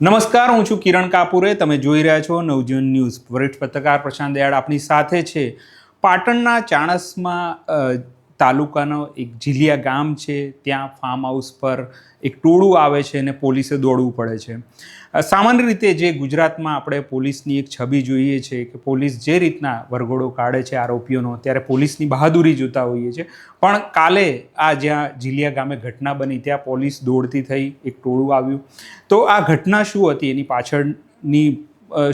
નમસ્કાર, હું છું કિરણ કાપુરે. તમે જોઈ રહ્યા છો નવજીવન ન્યૂઝ. વરિષ્ઠ પત્રકાર પ્રશાંત દયાળ આપણી સાથે છે. પાટણના ચાણસ્મા તાલુકાનો એક ઝીલિયા ગામ છે. ત્યાં ફાર્મ હાઉસ પર એક ટોળું આવે છે અને પોલીસે દોડવું પડે છે. સામાન્ય રીતે જે ગુજરાતમાં આપણે પોલીસની એક છબી જોઈએ છે કે પોલીસ જે રીતના વરઘોડો કાઢે છે આરોપીઓનો, ત્યારે પોલીસની બહાદુરી જોતા હોઈએ છીએ. પણ કાલે આ જ્યાં ઝીલિયા ગામે ઘટના બની ત્યાં પોલીસ દોડતી થઈ, એક ટોળું આવ્યું. તો આ ઘટના શું હતી, એની પાછળની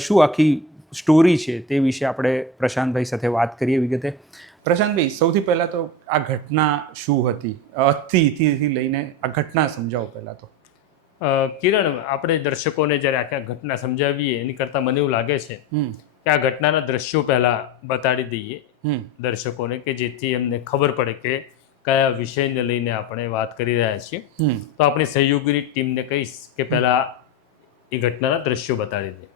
શું આખી સ્ટોરી છે, તે વિશે આપણે પ્રશાંતભાઈ સાથે વાત કરીએ વિગતે. પ્રશાંતભાઈ, સૌથી પહેલાં તો આ ઘટના શું હતી? અતિથી લઈને આ ઘટના સમજાવો પહેલાં તો. કિરણ, આપણે દર્શકોને જ્યારે આખી ઘટના સમજાવીએ એની કરતાં મને એવું લાગે છે કે આ ઘટનાના દ્રશ્યો પહેલાં બતાડી દઈએ દર્શકોને, કે જેથી એમને ખબર પડે કે કયા વિષયને લઈને આપણે વાત કરી રહ્યા છીએ. તો આપણી સહયોગી ટીમને કહીશ કે પહેલાં એ ઘટનાના દ્રશ્યો બતાડી દે.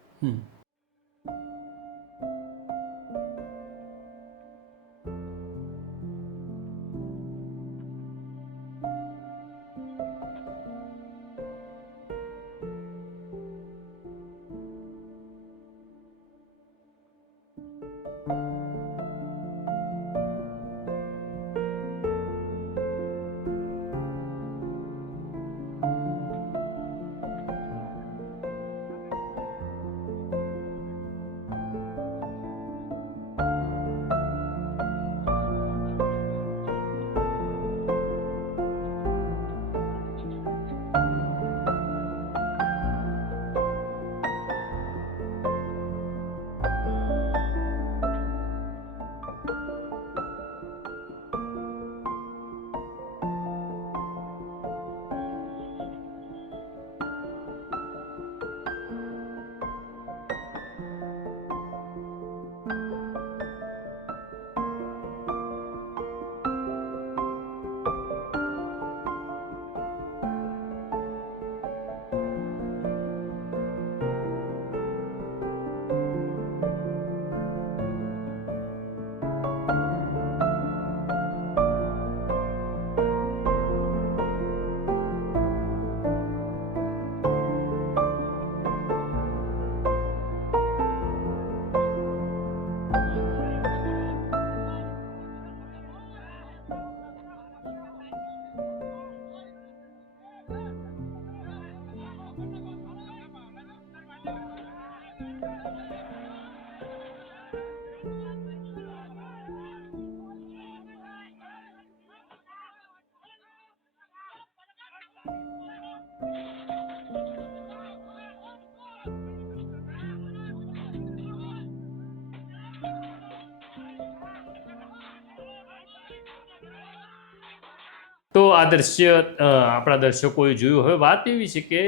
તો આ દ્રશ્ય આપણા દર્શકોએ જોયું. હવે વાત એવી છે કે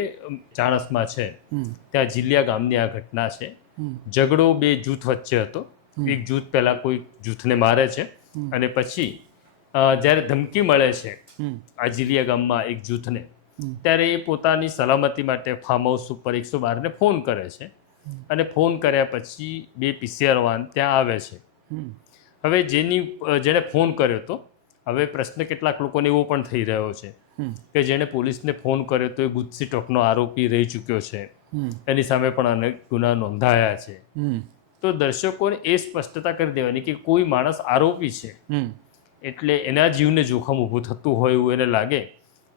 ચાણસ્મા છે ત્યાં ઝીલિયા ગામની આ ઘટના છે. ઝઘડો બે જૂથ વચ્ચે હતો. એક જૂથ પહેલા કોઈ જૂથને મારે છે અને પછી જ્યારે ધમકી મળે છે આ ઝીલિયા ગામમાં એક જૂથને, ત્યારે એ પોતાની સલામતી માટે ફાર્મ હાઉસ ઉપર 112ને ફોન કરે છે અને ફોન કર્યા પછી બે પીસીઆર વાન ત્યાં આવે છે. હવે જેણે ફોન કર્યો હતો, હવે પ્રશ્ન કેટલાક લોકોને એવો પણ થઈ રહ્યો છે કે જેણે પોલીસને ફોન કર્યો તો એ ગુજસી ટોકનો આરોપી રહી ચૂક્યો છે, એની સામે પણ અનેક ગુના નોંધાયા છે. તો દર્શકોને એ સ્પષ્ટતા કરી દેવાની કે કોઈ માણસ આરોપી છે એટલે એના જીવને જોખમ ઊભું થતું હોય એવું એને લાગે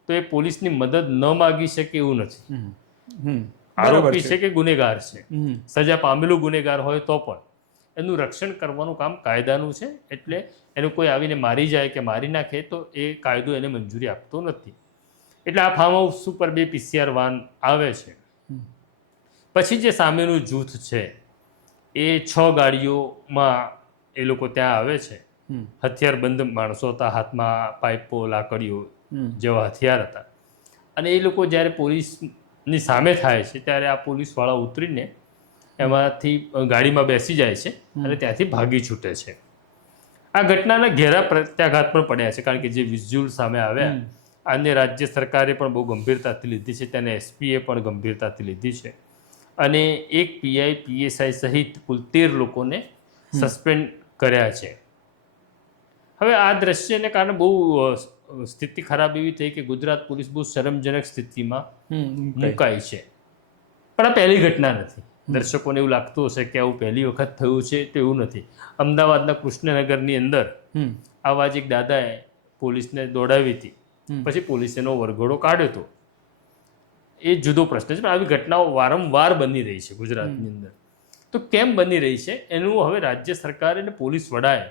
તો એ પોલીસની મદદ ન માગી શકે એવું નથી. આરોપી છે કે ગુનેગાર છે, સજા પામેલો ગુનેગાર હોય તો પણ એનું રક્ષણ કરવાનું કામ કાયદાનું છે. એટલે એનું કોઈ આવીને મારી જાય કે મારી નાખે તો એ કાયદો એને મંજૂરી આપતો નથી. એટલે આ ફાર્મ હાઉસ ઉપર બે પીસીઆર વાન આવે છે. પછી જે સામેનું જૂથ છે એ 6 ગાડીઓમાં એ લોકો ત્યાં આવે છે. હથિયારબંધ માણસો હતા, હાથમાં પાઇપો, લાકડીઓ જેવા હથિયાર હતા. અને એ લોકો જ્યારે પોલીસની સામે થાય છે ત્યારે આ પોલીસવાળા ઉતરીને એમાંથી ગાડીમાં બેસી જાય છે અને ત્યાંથી ભાગી છૂટે છે. આ ઘટનાના ઘેરા પ્રત્યાઘાત પણ પડ્યા છે, કારણ કે જે વિઝ્યુઅલ સામે આવ્યા આને રાજ્ય સરકારે પણ બહુ ગંભીરતાથી લીધી છે, તેને એસપીએ પણ ગંભીરતાથી લીધી છે અને એક પીઆઈ પીએસઆઈ સહિત કુલ 13 લોકોને સસ્પેન્ડ કર્યા છે. હવે આ દ્રશ્યને કારણે બહુ સ્થિતિ ખરાબ એવી થઈ કે ગુજરાત પોલીસ બહુ શરમજનક સ્થિતિમાં મુકાઈ છે. પણ આ પહેલી ઘટના નથી. દર્શકોને એવું લાગતું હશે કે આવું પહેલી વખત થયું છે, તો એવું નથી. અમદાવાદના કૃષ્ણનગરની અંદર આવા જ એક દાદાએ પોલીસને દોડાવી હતી, પછી પોલીસે એનો વરઘોડો કાઢ્યો હતો. એ જુદો પ્રશ્ન છે, પણ આવી ઘટનાઓ વારંવાર બની રહી છે ગુજરાતની અંદર. તો કેમ બની રહી છે એનું હવે રાજ્ય સરકારે અને પોલીસ વડાએ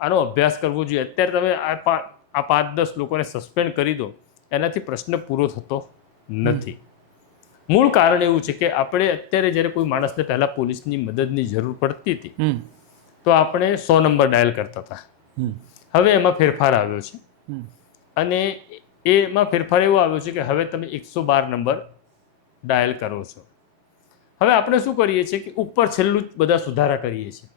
આનો અભ્યાસ કરવો જોઈએ. અત્યારે તમે આ 5-10 લોકોને સસ્પેન્ડ કરી દો, એનાથી પ્રશ્ન પૂરો થતો નથી. મૂળ કારણ એવું છે કે આપણે અત્યારે જ્યારે કોઈ માણસને પહેલા પોલીસની મદદની જરૂર પડતી હતી તો આપણે 100 નંબર ડાયલ કરતા હતા. હવે એમાં ફેરફાર આવ્યો છે, અને એમાં ફેરફાર એવો આવ્યો છે કે હવે તમે 112 નંબર ડાયલ કરો છો. હવે આપણે શું કરીએ છીએ કે ઉપર છેલ્લું જ બધા સુધારા કરીએ છીએ.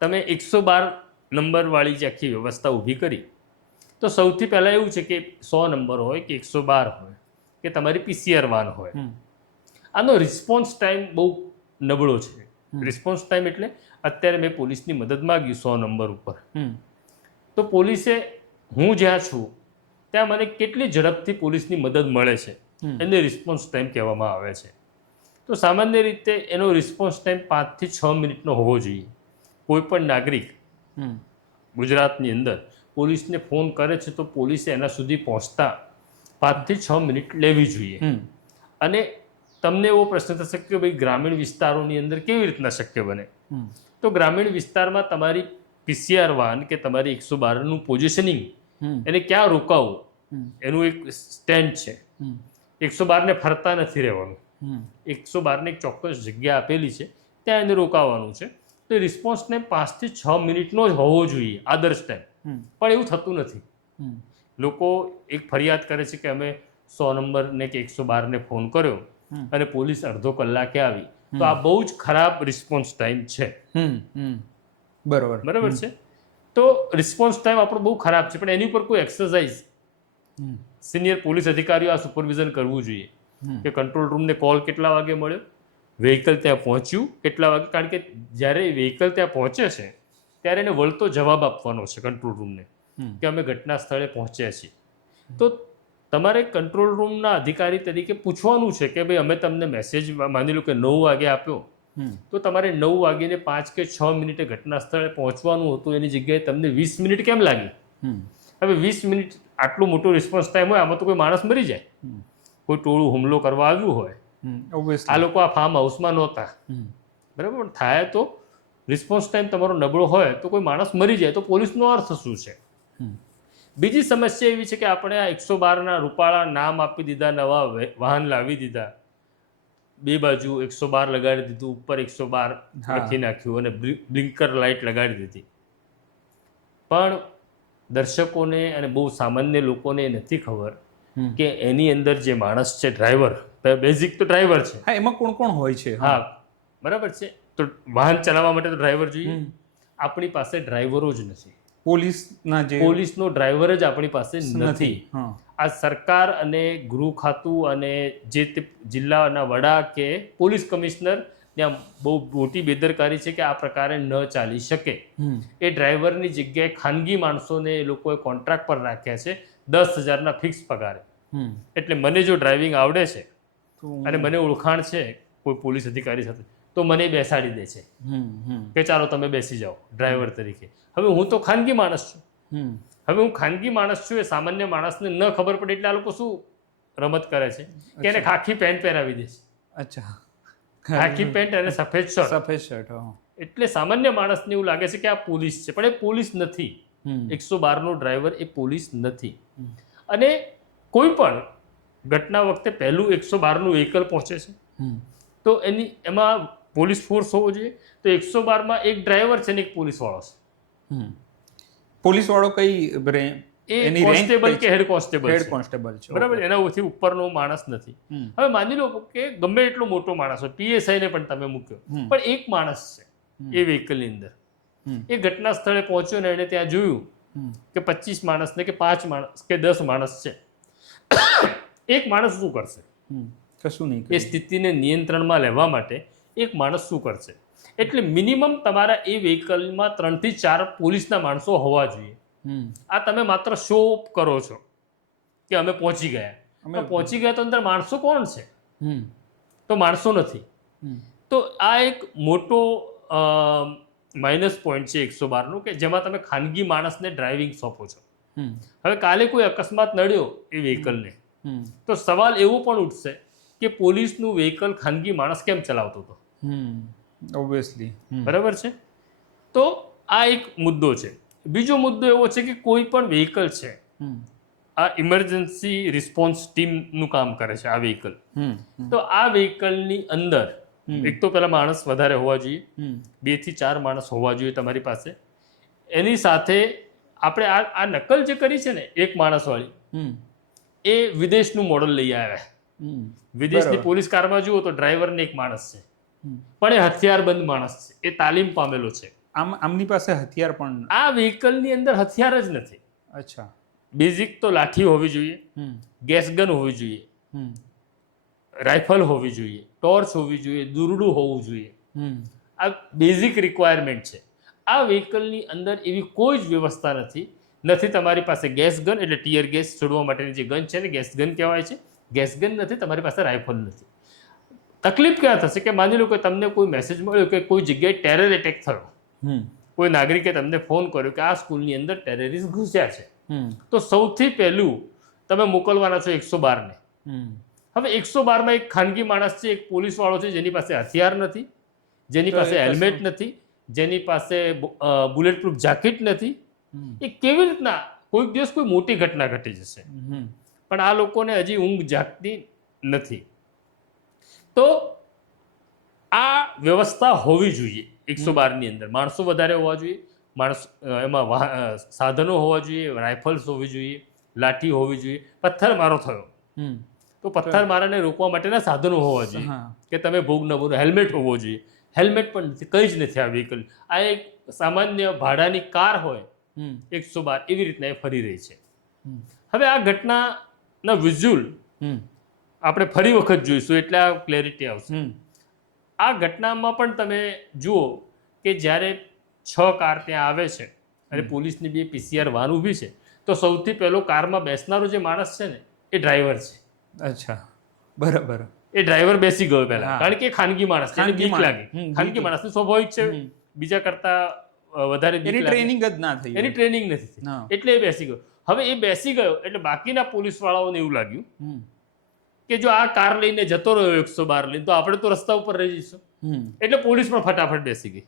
તમે 112 નંબરવાળી જે આખી વ્યવસ્થા ઊભી કરી, તો સૌથી પહેલાં એવું છે કે 100 નંબર હોય કે 112 હોય કે તમારી PCR વાન હોય, આનો રિસ્પોન્સ ટાઈમ બહુ નબળો છે. રિસ્પોન્સ ટાઈમ એટલે અત્યારે મેં પોલીસની મદદ માગી 100 નંબર ઉપર, તો પોલીસે હું જ્યાં છું ત્યાં મને કેટલી ઝડપથી પોલીસની મદદ મળે છે એને રિસ્પોન્સ ટાઈમ કહેવામાં આવે છે. તો સામાન્ય રીતે એનો રિસ્પોન્સ ટાઈમ 5 થી 6 મિનિટનો હોવો જોઈએ. કોઈ પણ નાગરિક ગુજરાતની અંદર પોલીસને ફોન કરે છે તો પોલીસે એના સુધી પહોંચતા 5 થી 6 મિનિટ લેવી જોઈએ. અને તમને એવો પ્રશ્ન થશે કે ભાઈ ગ્રામીણ વિસ્તારોની અંદર કેવી રીતના શક્ય બને? તો ગ્રામીણ વિસ્તારમાં તમારી PCR વાન કે તમારી 112નું પોઝિશનિંગ એને ક્યાં રોકાવું એનું એક સ્ટેન્ડ છે. 112ને ફરતા નથી રહેવાનું, 112ને એક ચોક્કસ જગ્યા આપેલી છે, ત્યાં એને રોકાવાનું છે. તો રિસ્પોન્સ ટાઈમ 5 થી 6 મિનિટનો જ હોવો જોઈએ આદર્શ ટાઈમ, પણ એવું થતું નથી. લોકો એક ફરિયાદ કરે છે કે અમે 100 નંબરને કે 112ને ફોન કર્યો અને પોલીસ અડધો કલાકે આવી, તો આ બહુ જ ખરાબ રિસ્પોન્સ ટાઈમ છે. બરાબર છે. તો રિસ્પોન્સ ટાઈમ આપણો બહુ ખરાબ છે, પણ એની ઉપર કોઈ એક્સરસાઇઝ સિનિયર પોલીસ અધિકારીઓ આ સુપરવિઝન કરવું જોઈએ કે કંટ્રોલ રૂમને કોલ કેટલા વાગે મળ્યો, વ્હીકલ ત્યાં પહોંચ્યું કેટલા વાગે. કારણ કે જ્યારે વ્હીકલ ત્યાં પહોંચે છે ત્યારે એને વળતો જવાબ આપવાનો છે કંટ્રોલ રૂમને કે અમે ઘટના સ્થળે પહોંચ્યા છીએ. તો તમારે કંટ્રોલ રૂમના અધિકારી તરીકે પૂછવાનું છે કે ભાઈ અમે તમને મેસેજ માની લો કે 9 વાગે આપ્યો, તો તમારે 9 વાગીને 5 કે 6 મિનિટે ઘટના સ્થળે પહોંચવાનું હતું, એની જગ્યાએ તમને 20 મિનિટ કેમ લાગી? હવે 20 મિનિટ આટલો મોટો રિસ્પોન્સ ટાઈમ હોય, આમાં તો કોઈ માણસ મરી જાય, કોઈ ટોળું હુમલો કરવા આવ્યું હોય. આ લોકો આ ફાર્મ હાઉસમાં નહોતા, બરાબર, પણ થાય તો રિસ્પોન્સ ટાઈમ તમારો નબળો હોય તો કોઈ માણસ મરી જાય તો પોલીસનો અર્થ શું છે? બીજી સમસ્યા એવી છે કે આપણે આ 112ના રૂપાળા નામ આપી દીધા, નવા વાહન લાવી દીધા, બે બાજુ 112 લગાડી દીધું, ઉપર 112 લખી નાખ્યું અને બ્લિંકર લાઇટ લગાડી દીધી. પણ દર્શકોને અને બહુ સામાન્ય લોકોને નથી ખબર કે એની અંદર જે માણસ છે, ડ્રાઈવર, બેઝિક તો ડ્રાઈવર છે. હા, એમાં કોણ કોણ હોય છે? હા, બરાબર છે. તો વાહન ચલાવવા માટે તો ડ્રાઈવર જોઈએ. આપણી પાસે ડ્રાઈવરો જ નથી. પોલીસનો ડ્રાઈવર જ આપણી પાસે નથી. આ સરકાર અને ગૃહ ખાતું અને જે તે જિલ્લાના વડા કે પોલીસ કમિશનર ત્યાં બહુ મોટી બેદરકારી છે કે આ પ્રકારે ન ચાલી શકે. એ ડ્રાઈવરની જગ્યાએ ખાનગી માણસોને એ લોકોએ કોન્ટ્રાક્ટ પર રાખ્યા છે 10,000ના ફિક્સ પગારે. એટલે મને જો ડ્રાઇવિંગ આવડે છે અને મને ઓળખાણ છે કોઈ પોલીસ અધિકારી સાથે, તો મને બેસાડી દે છે કે ચાલો તમે બેસી જાઓ ડ્રાઈવર તરીકે. હવે હું તો ખાનગી માણસ છું. હવે હું ખાનગી માણસ છું, એ સામાન્ય માણસને ન ખબર પડે એટલે આ લોકો શું રમત કરે છે કે એને ખાખી પેન્ટ પહેરાવી દે છે. અચ્છા, ખાખી પેન્ટ અને સફેદ શર્ટ. એટલે સામાન્ય માણસને એવું લાગે છે કે આ પોલીસ છે, પણ એ પોલીસ નથી. 112નો ડ્રાઈવર એ પોલીસ નથી. અને કોઈ પણ ઘટના વખતે પહેલું 112નું વ્હીકલ પહોંચે છે તો એમાં પોલીસ ફોર્સ હોવો જોઈએ. તો 112માં એક ડ્રાઈવર છે ને એક પોલીસ વાળો છે. પોલીસ વાળો કઈ એ કોન્સ્ટેબલ કે હેડ કોન્સ્ટેબલ છે, બરાબર, એનાથી ઉપરનો માણસ નથી. હવે માની લો કે ગમે એટલો મોટો માણસ હોય, PSI ને પણ તમે મૂક્યો, પણ એક માણસ છે એ વ્હીકલની અંદર, એ ઘટના સ્થળે પહોંચ્યો ને એને ત્યાં જોયું કે 25 માણસ ને કે 5 માણસ કે 10 માણસ છે. એક માણસ શું કરશે? કશું નહીં. એ સ્થિતિને નિયંત્રણમાં લેવા માટે એક માણસ શું કરશે? એટલે મિનિમમ તમારા એ વ્હીકલમાં 3 થી 4 પોલીસના માણસો હોવા જોઈએ. આ તમે માત્ર શો ઓફ કરો છો કે અમે પહોંચી ગયા. પહોંચી ગયા તો અંદર માણસો કોણ છે? તો માણસો નથી. તો આ એક મોટો માઇનસ પોઈન્ટ છે 112નો, કે જેમાં તમે ખાનગી માણસને ડ્રાઇવિંગ સોંપો છો. હવે કાલે કોઈ અકસ્માત નડ્યો એ વ્હીકલને, તો સવાલ એવો પણ ઉઠશે કે પોલીસનું વ્હીકલ ખાનગી માણસ કેમ ચલાવતો હતો. ઓબ્વિયસલી. બરાબર છે. તો આ એક મુદ્દો છે. બીજો મુદ્દો એવો છે કે કોઈ પણ વ્હીકલ છે, આ ઇમરજન્સી રિસ્પોન્સ ટીમનું કામ કરે છે આ વ્હીકલ. તો આ વ્હીકલની અંદર એક તો પેલા માણસ વધારે હોવા જોઈએ, 2 થી 4 માણસ હોવા જોઈએ તમારી પાસે. એની સાથે આપણે આ નકલ જે કરી છે ને એક માણસ વાળી, એ વિદેશનું મોડલ લઈ આવ્યા. વિદેશની પોલીસ કારમાં જુઓ તો ડ્રાઈવર ને એક માણસ છે, પણ એ હથિયારબંધ માણસ છે, એ તાલીમ પામેલો છે. આમની પાસે હથિયાર પણ આ વ્હીકલની અંદર હથિયાર જ નથી. અચ્છા. બેઝિક તો લાઠી હોવી જોઈએ, ગેસ ગન હોવી જોઈએ, રાઇફલ હોવી જોઈએ, ટોર્ચ હોવી જોઈએ, દોરડું હોવું જોઈએ. આ બેઝિક રિક્વાયરમેન્ટ છે. આ વ્હીકલની અંદર એવી કોઈ જ વ્યવસ્થા નથી તમારી પાસે ગેસ ગન, એટલે ટીયર ગેસ છોડવા માટેની જે ગન છે ને ગેસ ગન કહેવાય છે, ગેસ ગન નથી, તમારી પાસે રાઇફલ નથી. તકલીફ ક્યાં થશે કે માની લો કે તમને કોઈ મેસેજ મળ્યો કે કોઈ જગ્યાએ ટેરર એટેક થયો, કોઈ નાગરિકે તમને ફોન કર્યો કે આ સ્કૂલની અંદર ટેરરિસ્ટ ઘૂસ્યા છે, તો સૌથી પહેલું તમે મોકલવાના છો 112ને. હવે 112માં એક ખાનગી માણસ છે, એક પોલીસ વાળો છે, જેની પાસે હથિયાર નથી, જેની પાસે હેલ્મેટ નથી, જેની પાસે બુલેટ પ્રૂફ જાકેટ નથી. એ કેવી રીતના કોઈક દિવસ કોઈ મોટી ઘટના ઘટી જશે, પણ આ લોકોને હજી ઊંઘ જાગતી નથી. તો આ વ્યવસ્થા હોવી જોઈએ 112ની અંદર. માણસો વધારે હોવા જોઈએ, એમાં સાધનો હોવા જોઈએ, રાઇફલ્સ હોવી જોઈએ, લાઠી હોવી જોઈએ. પથ્થરમારો થયો તો પથ્થરમારાને રોકવા માટેના સાધનો હોવા જોઈએ કે તમે ભોગ ન બનો. હેલ્મેટ હોવો જોઈએ, હેલ્મેટ પણ નથી, કંઈ જ નથી આ વ્હીકલ. આ એક સામાન્ય ભાડાની કાર હોય 112 એવી રીતના એ ફરી રહી છે. હવે આ ઘટનાના વિઝ્યુઅલ આપણે ફરી વખત જોઈશું એટલે આ ક્લેરિટી આવશે. આ ઘટનામાં પણ તમે જુઓ કે જ્યારે 6 કાર ત્યાં આવે છે અને પોલીસની 2 PCR વાન ઊભી છે, તો સૌથી પહેલો કારમાં બેસનારો જે માણસ છે ને એ ડ્રાઈવર છે. અચ્છા, બરાબર. એ ડ્રાઈવર બેસી ગયો પહેલા, કારણ કે ખાનગી માણસ છે, બીક લાગે. ખાનગી માણસને સ્વાભાવિક છે બીજા કરતા વધારે એની ટ્રેનિંગ જ ના થઈ, એની ટ્રેનિંગ નથી, એટલે એ બેસી ગયો. હવે એ બેસી ગયો એટલે બાકીના પોલીસ વાળાઓને એવું લાગ્યું કે જો આ કાર લઈને જતો રહ્યો 112 લઈને, તો આપણે તો રસ્તા ઉપર રહી જઈશું. એટલે પોલીસ પણ ફટાફટ બેસી ગઈ.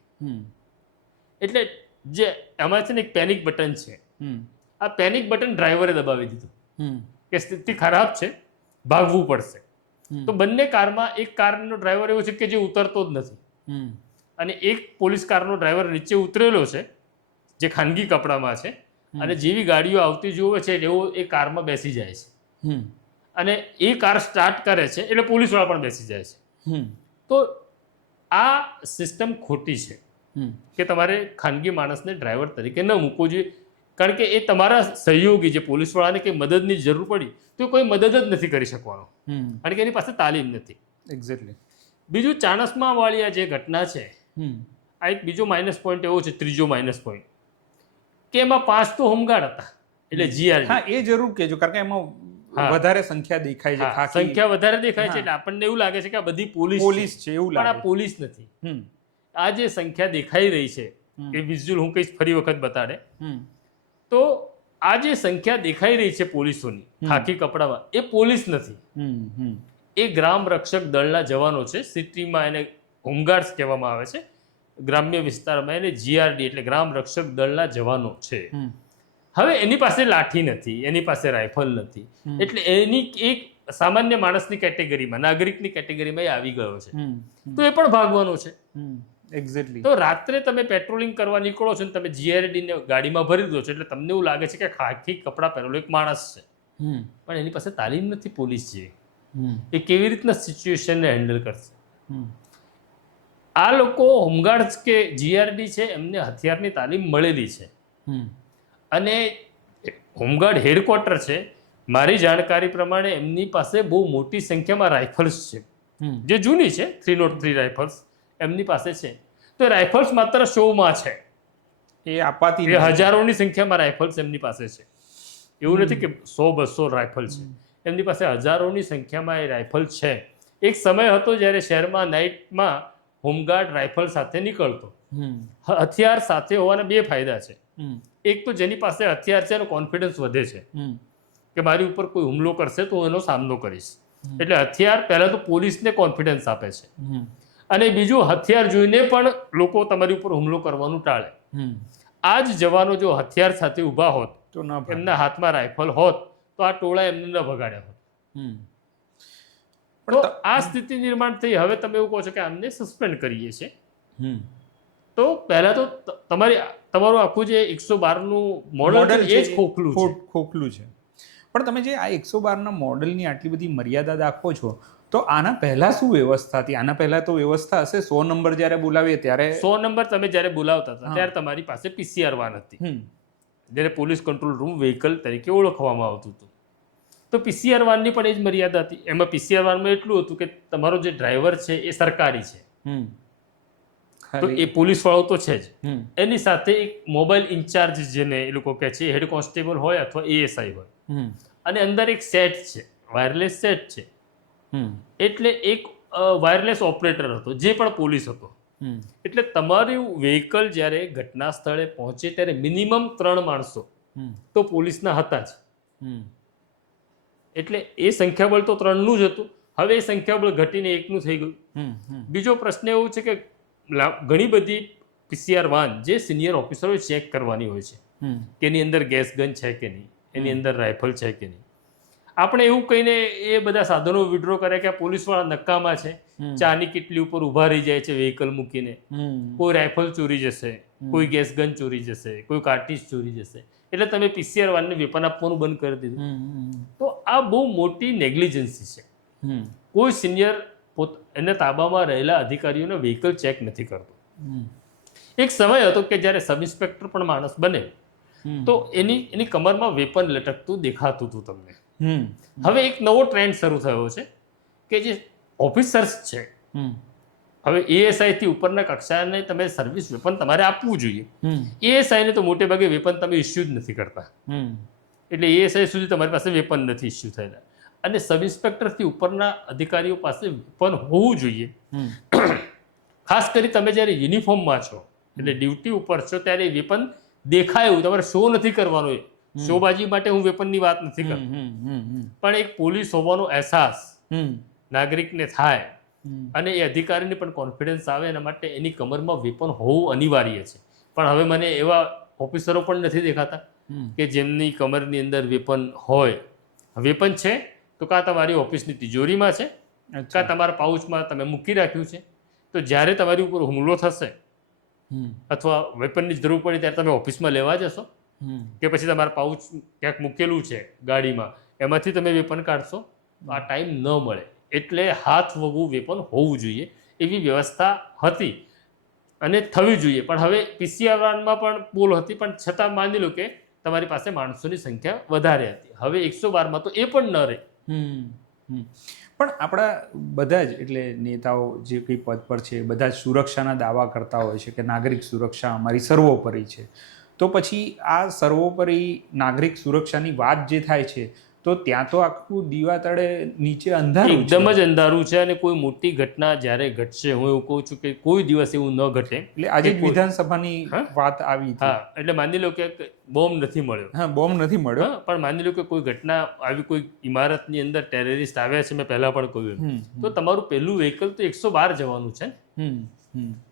એટલે જે એમાં છે ને એક પેનિક બટન છે, આ પેનિક બટન ડ્રાઈવરે દબાવી દીધું કે સ્થિતિ ખરાબ છે, ભાગવું પડશે. તો બંને કારમાં એક કારનો ડ્રાઈવર એવો છે કે જે ઉતરતો જ નથી, અને એક પોલીસ કારનો ડ્રાઈવર નીચે ઉતરેલો છે જે ખાનગી કપડામાં છે, અને જેવી ગાડીઓ આવતી જોવે છે એવો એ કારમાં બેસી જાય છે, અને એ કાર સ્ટાર્ટ કરે છે એટલે પોલીસવાળા પણ બેસી જાય છે. તો આ સિસ્ટમ ખોટી છે કે તમારે ખાનગી માણસને ડ્રાઈવર તરીકે ન મૂકવો જોઈએ, કારણ કે એ તમારા સહયોગી જે પોલીસવાળાને કંઈ મદદની જરૂર પડી તો કોઈ મદદ જ નથી કરી શકવાનો, કારણ કે એની પાસે તાલીમ નથી. એક્ઝેક્ટલી. બીજું ચાણસ્મા વાળી આ જે ઘટના છે, આ એક બીજો માઇનસ પોઈન્ટ એવો છે, ત્રીજો માઇનસ પોઈન્ટ, કે એમાં 5 તો હોમગાર્ડ હતા, એટલે GRD. હા, એ જરૂર કહેજો, કારણ કે એમાં વધારે સંખ્યા દેખાય છે, સંખ્યા વધારે દેખાય છે, એટલે આપણને એવું લાગે છે કે આ બધી પોલીસ છે, એવું પણ લાગે. આ પોલીસ નથી. આ જે સંખ્યા દેખાઈ રહી છે એ વિઝ્યુઅલ હું કહીશ ફરી વખત બતાડે, તો આ જે સંખ્યા દેખાઈ રહી છે પોલીસોની ખાકી કપડામાં, એ પોલીસ નથી, એ ગ્રામ રક્ષક દળના જવાનો છે. સિટીમાં એને હોમગાર્ડ્સ કહેવામાં આવે છે, ગ્રામ્ય વિસ્તારમાં એને GRD એટલે ગ્રામ રક્ષક દળના જવાનો છે. હવે એની પાસે લાઠી નથી, એની પાસે રાઇફલ નથી, એટલે એની એક સામાન્ય માણસની કેટેગરીમાં, નાગરિકની કેટેગરીમાં એ આવી ગયો છે, તો એ પણ ભાગવાનો છે. એક્ઝેક્ટલી. તો રાત્રે તમે પેટ્રોલિંગ કરવા નીકળો છો ને તમે GRD ને ગાડીમાં ભરી દો છો, એટલે તમને એવું લાગે છે કે ખાખી કપડાં પહેરેલો એક માણસ છે, પણ એની પાસે તાલીમ નથી પોલીસ જેવી. એ કેવી રીતના સિચ્યુએશનને હેન્ડલ કરશે? આ લોકો હોમગાર્ડ્સ કે GRD છે, એમને હથિયારની તાલીમ મળેલી છે, અને હોમગાર્ડ હેડક્વાર્ટર છે, મારી જાણકારી પ્રમાણે એમની પાસે બહુ મોટી સંખ્યામાં રાઇફલ્સ છે, જે જૂની છે, 303 રાઇફલ્સ એમની પાસે છે. તો રાઇફલ્સ માત્ર શોમાં છે, એ આપાતી હજારોની સંખ્યામાં રાઇફલ્સ એમની પાસે છે. એવું નથી કે 100-200 રાઇફલ છે, એમની પાસે હજારોની સંખ્યામાં એ રાઇફલ છે. એક સમય હતો જ્યારે શહેરમાં નાઇટમાં હોમગાર્ડ રાઇફલ સાથે નીકળતો. હથિયાર સાથે હોવાના બે ફાયદા છે. એક તો જેની પાસે હથિયાર છે એનો કોન્ફિડન્સ વધે છે કે મારી ઉપર કોઈ હુમલો કરશે તો હું એનો સામનો કરીશ. એટલે હથિયાર પહેલા તો પોલીસને કોન્ફિડન્સ આપે છે, અને બીજું હથિયાર જોઈને પણ લોકો તમારી ઉપર હુમલો કરવાનું ટાળે. આ જ જવાનો જો હથિયાર સાથે ઊભા હોત, તો એમના હાથમાં રાઇફલ હોત, તો આ ટોળા એમને ન ભગાડ્યા હોત. તો આ સ્થિતિ નિર્માણ થઈ. હવે તમે એવું કહો છો કે આમને સસ્પેન્ડ કરીએ છીએ, તો પહેલા તો તમારું આખું જે 112નું મોડલ એ જ ખોખલું છે. પણ તમે જે આ 112ના મોડલની આટલી બધી મર્યાદા દાખવો છો, તો આના પહેલા શું વ્યવસ્થા હતી? આના પહેલા તો વ્યવસ્થા હશે. 100 નંબર જ્યારે બોલાવીએ ત્યારે 100 નંબર તમે જ્યારે બોલાવતા હતા ત્યારે તમારી પાસે PCR વાન હતી, જેને પોલીસ કંટ્રોલ રૂમ વ્હીકલ તરીકે ઓળખવામાં આવતું હતું. તો PCR વાનની પણ એ જ મર્યાદા હતી. એમાં PCR વાનમાં એટલું હતું કે તમારો જે ડ્રાઈવર છે એ સરકારી છે, તો એ પોલીસ વાળો તો છે જ, એની સાથે એક મોબાઈલ ઇન્ચાર્જ જેને એ લોકો કહે છે, હેડ કોન્સ્ટેબલ હોય અથવા ASI હોય, અને અંદર એક સેટ છે, વાયરલેસ સેટ છે. એટલે એક વાયરલેસ ઓપરેટર હતો જે પણ પોલીસ હતો. એટલે તમારું વ્હીકલ જ્યારે ઘટના સ્થળે પહોંચે ત્યારે મિનિમમ 3 માણસો તો પોલીસના હતા જ. એટલે એ સંખ્યાબળ તો 3નું જ હતું. હવે એ સંખ્યાબળ ઘટીને 1નું થઈ ગયું. બીજો પ્રશ્ન એવો છે કે ઘણી બધી PCR વાન જે સિનિયર ઓફિસરો ચેક કરવાની હોય છે કે એની અંદર ગેસ ગન છે કે નહીં, એની અંદર રાઇફલ છે કે નહીં. આપણે એવું કહીને એ બધા સાધનો વિડ્રો કરે કે આ પોલીસવાળા નકામા છે, ચાની કિટલી ઉપર ઊભા રહી જાય છે વ્હીકલ મૂકીને, કોઈ રાઇફલ ચોરી જશે, કોઈ ગેસ ગન ચોરી જશે, કોઈ કાર્ટીજ ચોરી જશે, એટલે તમે PCR વાનને વેપન આપવાનું બંધ કરી દીધું. તો આ બહુ મોટી નેગ્લિજન્સી છે. કોઈ સિનિયર એના તાબામાં રહેલા અધિકારીઓને વ્હીકલ ચેક નથી કરતો. એક સમય હતો કે જ્યારે સબ ઇન્સ્પેક્ટર પણ માણસ બને તો એની કમરમાં વેપન લટકતું દેખાતું હતું તમને. હવે એક નવો ટ્રેન્ડ શરૂ થયો છે કે જે ઓફિસર્સ છે, હવે ASI થી ઉપરના કક્ષાને તમે સર્વિસ વેપન તમારે આપવું જોઈએ. ASI ને તો મોટે ભાગે વેપન તમે ઇસ્યુ જ નથી કરતા, એટલે ASI સુધી તમારી પાસે વેપન નથી ઇસ્યુ થયેલા. અને સબ ઇન્સ્પેક્ટરથી ઉપરના અધિકારીઓ પાસે વેપન હોવું જોઈએ. ખાસ કરી તમે જ્યારે યુનિફોર્મમાં છો, એટલે ડ્યુટી ઉપર છો, ત્યારે વેપન દેખાય એવું તમારે શો નથી કરવાનો. શોબાજી માટે હું વેપનની વાત નથી કરતો, પણ એક પોલીસ હોવાનો અહેસાસ નાગરિકને થાય અને એ અધિકારીને પણ કોન્ફિડન્સ આવે, એના માટે એની કમરમાં વેપન હોવું અનિવાર્ય છે. પણ હવે મને એવા ઓફિસરો પણ નથી દેખાતા કે જેમની કમરની અંદર વેપન હોય. વેપન છે તો કાં તમારી ઓફિસની તિજોરીમાં છે, કાં તમારા પાઉચમાં તમે મૂકી રાખ્યું છે. તો જ્યારે તમારી ઉપર હુમલો થશે અથવા વેપનની જરૂર પડી ત્યારે તમે ઓફિસમાં લેવા જશો કે પછી તમારા પાઉચ ક્યાંક મૂકેલું છે ગાડીમાં, એમાંથી તમે વેપન કાઢશો? આ ટાઈમ ન મળે. એટલે હાથ વગું વેપન હોવું જોઈએ એવી વ્યવસ્થા હતી અને થવી જોઈએ. પણ હવે PCR વાનમાં પણ પોલ હતી, પણ છતાં માની લો કે તમારી પાસે માણસોની સંખ્યા વધારે હતી. હવે 112માં તો એ પણ ન રહે. પણ આપણા બધા જ એટલે નેતાઓ જે કંઈ પદ પર છે બધા જ સુરક્ષાના દાવા કરતા હોય છે કે નાગરિક સુરક્ષા અમારી સર્વોપરી છે. તો પછી આ સર્વોપરી નાગરિક સુરક્ષાની વાત જે થાય છે તો ત્યાં તો આખું દીવા તળે નીચે અંધારું, એકદમ જ અંધારું છે. અને કોઈ મોટી ઘટના જ્યારે ઘટશે, હું એવું કહું છું કે કોઈ દિવસ એવું ન ઘટે. એટલે આજે વિધાનસભાની વાત આવી. હા, એટલે માની લો કે બોમ્બ નથી મળ્યો. હા, બોમ્બ નથી મળ્યો, પણ માની લો કે કોઈ ઘટના આવી, કોઈ ઇમારતની અંદર ટેરરિસ્ટ આવ્યા છે, મેં પહેલા પણ કહ્યું, તો તમારું પહેલું વ્હીકલ તો 112 જવાનું છે.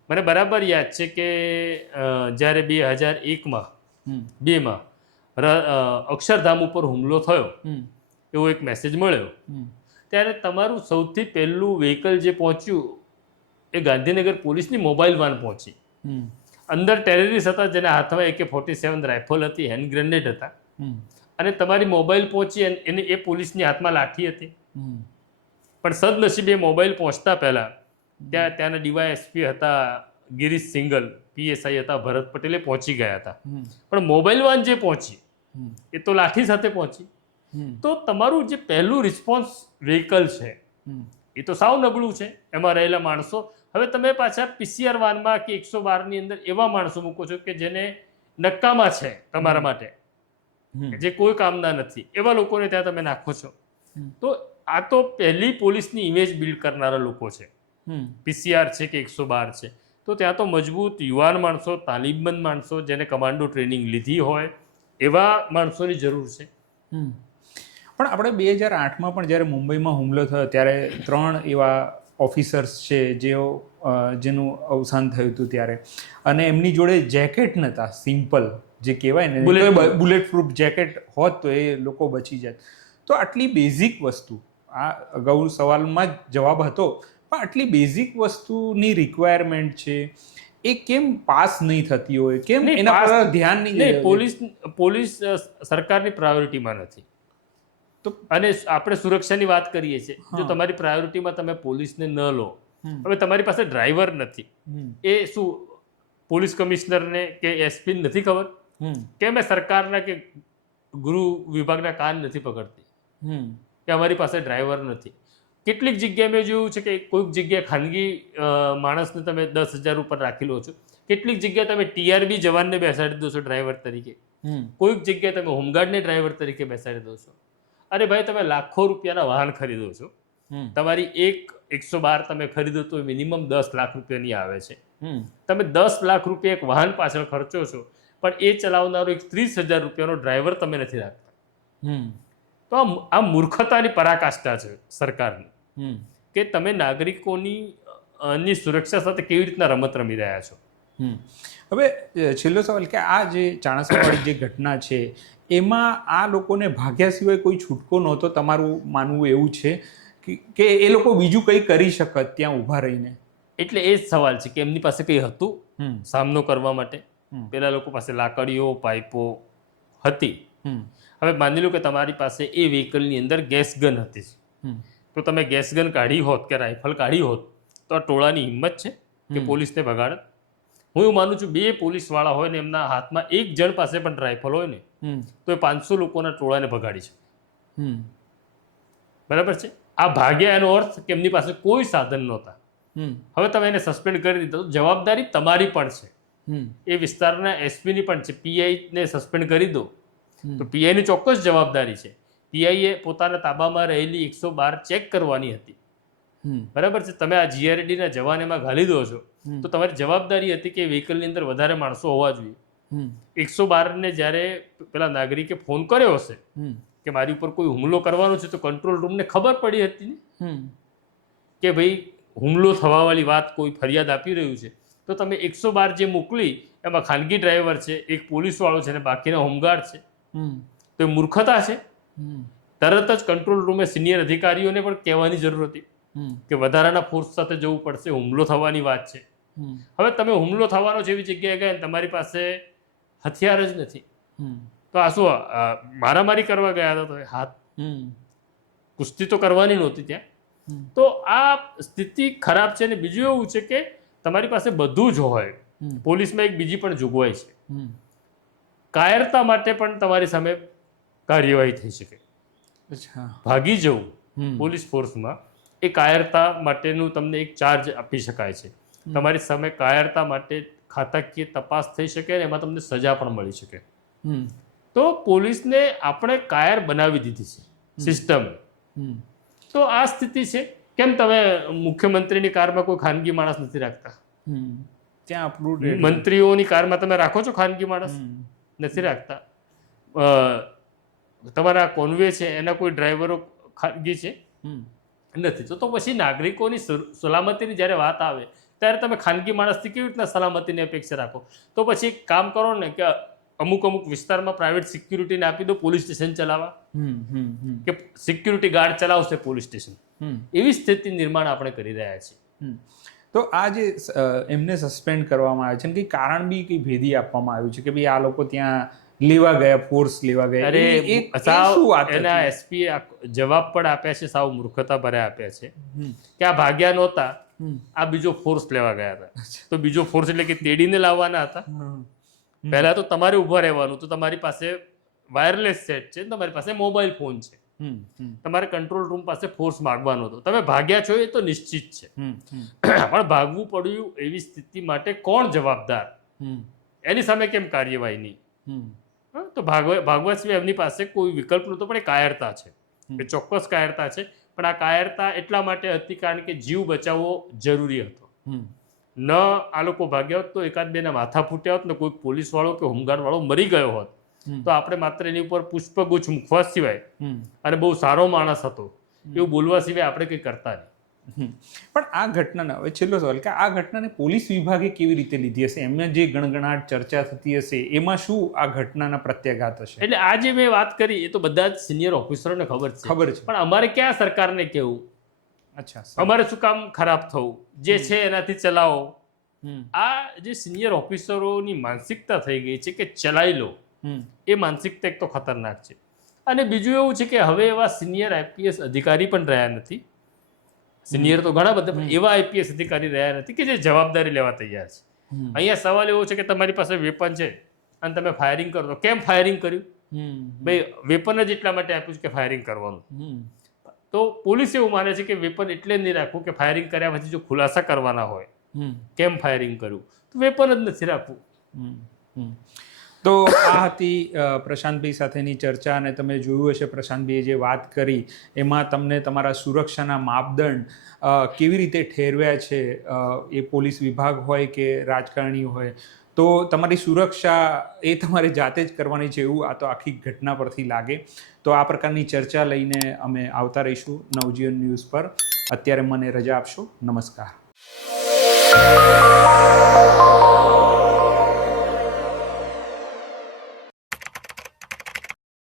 મને બરાબર યાદ છે કે જ્યારે 2001માં 2માં અક્ષરધામ ઉપર હુમલો થયો, એવો એક મેસેજ મળ્યો, ત્યારે તમારું સૌથી પહેલું વ્હીકલ જે પહોંચ્યું એ ગાંધીનગર પોલીસની મોબાઈલ વાન પહોંચી. અંદર ટેરરિસ્ટ હતા જેના હાથમાં AK-47 રાઇફલ હતી, હેન્ડ ગ્રેનેડ હતા, અને તમારી મોબાઈલ પહોંચી એને એ પોલીસની હાથમાં લાઠી હતી. પણ સદનસીબે મોબાઈલ પહોંચતા પહેલા ત્યાંના DYSP હતા ગિરીશ સિંગલ, PSI હતા ભરત પટેલે પહોંચી ગયા હતા. પણ મોબાઈલ વાન જે પહોંચી એ તો લાઠી સાથે પહોંચી. તો તમારું જે પહેલું રિસ્પોન્સ વ્હીકલ છે એ તો સાવ નબળું છે, એમાં રહેલા માણસો. હવે તમે પાછા PCR વાનમાં કે 112ની અંદર એવા માણસો મૂકો છો કે જેને નકામા છે તમારા માટે, જે કોઈ કામના નથી, એવા લોકોને ત્યાં તમે નાખો છો. તો આ તો પહેલી પોલીસની ઇમેજ બિલ્ડ કરનારા લોકો છે. પીસીઆર છે કે 112 છે, તો ત્યાં તો મજબૂત યુવાન માણસો, તાલીમબંધ માણસો, જેને કમાન્ડો ટ્રેનિંગ લીધી હોય એવા માણસોની જરૂર છે. પણ આપણે 2008માં પણ જ્યારે મુંબઈમાં હુમલો થયો ત્યારે 3 એવા ઓફિસર્સ છે જેનું અવસાન થયું હતું ત્યારે, અને એમની જોડે જેકેટ નહોતા, સિમ્પલ જે કહેવાય ને, બુલેટ પ્રૂફ જેકેટ હોત તો એ લોકો બચી જાય. તો આટલી બેઝિક વસ્તુ, આ અગાઉ સવાલમાં જ જવાબ હતો, પણ આટલી બેઝિક વસ્તુની રિક્વાયરમેન્ટ છે, એ કેમ પાસ નહીં થતી હોય, કેમ એના પર ધ્યાન નહીં? પોલીસ સરકારની પ્રાયોરિટીમાં નથી. તો અને આપણે સુરક્ષાની વાત કરીએ છીએ, જો તમારી પ્રાયોરિટીમાં તમે પોલીસને ન લો, હવે તમારી પાસે ડ્રાઈવર નથી, એ શું પોલીસ કમિશનરને કે એસપી નથી ખબર કે અમે સરકારના કે ગૃહ વિભાગના કાન નથી પકડતી કે અમારી પાસે ડ્રાઈવર નથી? કેટલીક જગ્યાએ મેં જોયું છે કે કોઈક જગ્યાએ ખાનગી માણસને તમે 10,000 ઉપર રાખી લો છો, કેટલીક જગ્યાએ તમે ટીઆરબી જવાનને બેસાડી દો છો ડ્રાઈવર તરીકે, કોઈક જગ્યાએ તમે હોમગાર્ડને ડ્રાઈવર તરીકે બેસાડી દો છો. અરે ભાઈ, તમે લાખો રૂપિયાના વાહન ખરીદો છો, તમારી એક 112 તમે ખરીદો તો મિનિમમ 10 લાખ રૂપિયાની આવે છે. તમે 10 લાખ રૂપિયા એક વાહન પાછળ ખર્ચો છો, પણ એ ચલાવનારો એક 30,000 રૂપિયાનો ડ્રાઈવર તમે નથી રાખતા. તો આ મૂર્ખતાની પરાકાષ્ઠા છે સરકારની, કે તમે નાગરિકોની સુરક્ષા સાથે કેવી રીતના રમત રમી રહ્યા છો. હવે છેલ્લો સવાલ કે આ જે ચાણસ્માવાળી જે ઘટના છે એમાં આ લોકોને ભાગ્યા સિવાય કોઈ છૂટકો નહોતો, તમારું માનવું એવું છે કે એ લોકો બીજું કંઈ કરી શકત ત્યાં ઊભા રહીને? એટલે એ જ સવાલ છે કે એમની પાસે કંઈ હતું સામનો કરવા માટે? પેલા લોકો પાસે લાકડીઓ, પાઇપો હતી. હવે માની લો કે તમારી પાસે એ વ્હીકલની અંદર ગેસ ગન હતી, તો તમે ગેસ ગન કાઢી હોત કે રાઇફલ કાઢી હોત તો આ ટોળાની હિંમત છે કે પોલીસને ભગાડત? હું એવું માનું છું 2 પોલીસવાળા હોય ને એમના હાથમાં 1 જણ પાસે પણ રાઇફલ હોય ને તો એ 500 લોકોના ટોળાને ભગાડી છે. બરાબર છે? આ ભાગ્યા એનો અર્થ કે એમની પાસે કોઈ સાધન નહોતા. હવે તમે એને સસ્પેન્ડ કરી દીધો, જવાબદારી તમારી પણ છે, એ વિસ્તારના એસપીની પણ છે. પીઆઈને સસ્પેન્ડ કરી દો તો પીઆઈની ચોક્કસ જવાબદારી છે. પીઆઈએ પોતાના તાબામાં રહેલી 112 ચેક કરવાની હતી. બરાબર છે? તમે આ જીઆરડીના જવાન એમાં ઘાલી દો છો તો તમારી જવાબદારી હતી કે વ્હીકલની અંદર વધારે માણસો હોવા જોઈએ. 112 ને જ્યારે પેલા નાગરિકે ફોન કર્યો હશે કે મારી ઉપર કોઈ હુમલો કરવાનો છે, તો કંટ્રોલ રૂમને ખબર પડી હતી ને કે ભાઈ હુમલો થવાવાળી વાત કોઈ ફરિયાદ આપી રહ્યું છે, તો તમે 112 જે મોકલી એમાં ખાનગી ડ્રાઈવર છે, એક પોલીસવાળો છે અને બાકીના હોમગાર્ડ છે, તો એ મૂર્ખતા છે. તરત જ કંટ્રોલ રૂમે સિનિયર અધિકારીઓને પણ કહેવાની જરૂર હતી કે વધારાના ફોર્સ સાથે જવું પડશે, હુમલો થવાની વાત છે. હવે તમે હુમલો થવાનો છે એવી જગ્યાએ ગયા, તમારી પાસે હથિયાર જ નથી, તો આ શું મારામારી કરવા ગયા હતા? તો હાથ કુસ્તી તો કરવાની નહોતી ત્યાં. તો આ સ્થિતિ ખરાબ છે. અને બીજું એવું છે કે તમારી પાસે બધું જ હોય, પોલીસમાં એક બીજી પણ જોગવાઈ છે, કાયરતા માટે પણ તમારી સામે કાર્યવાહી થઈ શકે. ભાગી જવું પોલીસ ફોર્સમાં એ કાયરતા માટેનું તમને એક ચાર્જ આપી શકાય છે. તમારી સામે કાયરતા માટે ખાતાકીય તપાસ થઈ શકે અને એમાં તમને સજા પણ મળી શકે. તો પોલીસને આપણે કાયર બનાવી દીધી છે સિસ્ટમ. તો આ સ્થિતિ છે. કેમ તમે મુખ્યમંત્રીની કારમાં કોઈ ખાનગી માણસ નથી રાખતા? ત્યાં આપણું મંત્રીઓની કારમાં તમે રાખો છો ખાનગી માણસ? નથી રાખતા. તમારા કોન્વે છે એના કોઈ ડ્રાઈવરો ખાનગી છે? નથી. તો પછી નાગરિકોની સલામતીની જ્યારે વાત આવે ત્યારે તમે ખાનગી માણસથી કેવી રીતના સલામતીની અપેક્ષા રાખો? તો પછી એક કામ કરો ને કે અમુક વિસ્તારમાં પ્રાઇવેટ સિક્યુરિટીને આપી દો પોલીસ સ્ટેશન ચલાવવા, કે સિક્યુરિટી ગાર્ડ ચલાવશે પોલીસ સ્ટેશન. એવી સ્થિતિ નિર્માણ આપણે કરી રહ્યા છીએ. તો આ જે એમને સસ્પેન્ડ કરવામાં આવે છે ને કંઈ કારણ બી કંઈ ભેદી આપવામાં આવ્યું છે કે ભાઈ આ લોકો ત્યાં લેવા ગયા, ફોર્સ લેવા ગયા? અરે એના એસપીએ જવાબ પણ આપ્યા છે, સાવ મૂર્ખતા ભર્યા આપ્યા છે કે આ ભાગ્યા નહોતા, આ બીજો ફોર્સ લેવા ગયા હતા. તો બીજો ફોર્સ એટલે કે તેડીને લાવવાના હતા? પહેલા તો તમારે ઊભા રહેવાનું, તો તમારી પાસે વાયરલેસ સેટ છે, તમારી પાસે મોબાઈલ ફોન છે, તમારે કંટ્રોલ રૂમ પાસે ફોર્સ માગવાનો હતો. તમે ભાગ્યા છો એ તો નિશ્ચિત છે, પણ ભાગવું પડ્યું એવી સ્થિતિ માટે કોણ જવાબદાર? એની સામે કેમ કાર્યવાહી નહીં? તો ભાગવા સિવાય એમની પાસે કોઈ વિકલ્પ નહોતો, પણ એ કાયરતા છે, એ ચોક્કસ કાયરતા છે. પણ આ કાયરતા એટલા માટે હતી કારણ કે જીવ બચાવવો જરૂરી હતો. ન આ લોકો ભાગ્યા હોત તો એકાદ બેના માથા ફૂટ્યા હોત ને કોઈ પોલીસ વાળો કે હોમગાર્ડ વાળો મરી ગયો હોત તો આપણે માત્ર એની ઉપર પુષ્પગુચ્છ મૂકવા સિવાય અને બહુ સારો માણસ હતો એવું બોલવા સિવાય આપણે કંઈ કરતા નહીં. પણ આ ઘટનાને હવે છેલ્લો સવાલ કે આ ઘટનાને પોલીસ વિભાગે કેવી રીતે લીધી હશે? એમને જે ગણગણાટ ચર્ચા થતી હશે એમાં શું આ ઘટનાના પ્રત્યાઘાત હશે? એટલે આ જે મેં વાત કરી એ તો બધા જ સિનિયર ઓફિસરોને ખબર છે, પણ અમારે ક્યાં સરકારને કહેવું? અચ્છા, અમારે શું કામ ખરાબ થવું? જે છે એનાથી ચલાવો. આ જે સિનિયર ઓફિસરોની માનસિકતા થઈ ગઈ છે કે ચલાવી લો, એ માનસિકતા એક તો ખતરનાક છે. અને બીજું એવું છે કે હવે એવા સિનિયર આઈપીએસ અધિકારી પણ રહ્યા નથી. સિનિયર તો ઘણા બધા પણ એવા આઈપીએસ અધિકારી રહ્યા નથી કે જે જવાબદારી લેવા તૈયાર છે. અહીંયા સવાલ એવો છે કે તમારી પાસે વેપન છે અને તમે ફાયરિંગ કરો તો કેમ ફાયરિંગ કર્યું? ભાઈ વેપન જ એટલા માટે આપ્યું છે કે ફાયરિંગ કરવાનું. તો પોલીસ એવું માને છે કે વેપન એટલે નહીં રાખવું કે ફાયરિંગ કર્યા પછી જો ખુલાસા કરવાના હોય કેમ ફાયરિંગ કર્યું તો વેપન જ નથી રાખવું. તો આ હતી પ્રશાંતભાઈ સાથેની ચર્ચા. અને તમે જોયું હશે પ્રશાંતભાઈએ જે વાત કરી એમાં તમને તમારા સુરક્ષાના માપદંડ કેવી રીતે ઠેરવ્યા છે, એ પોલીસ વિભાગ હોય કે રાજકારણી હોય, તો તમારી સુરક્ષા એ તમારે જાતે જ કરવાની છે એવું આ તો આખી ઘટના પરથી લાગે. તો આ પ્રકારની ચર્ચા લઈને અમે આવતા રહીશું નવજીવન ન્યૂઝ પર. અત્યારે મને રજા આપશો. નમસ્કાર.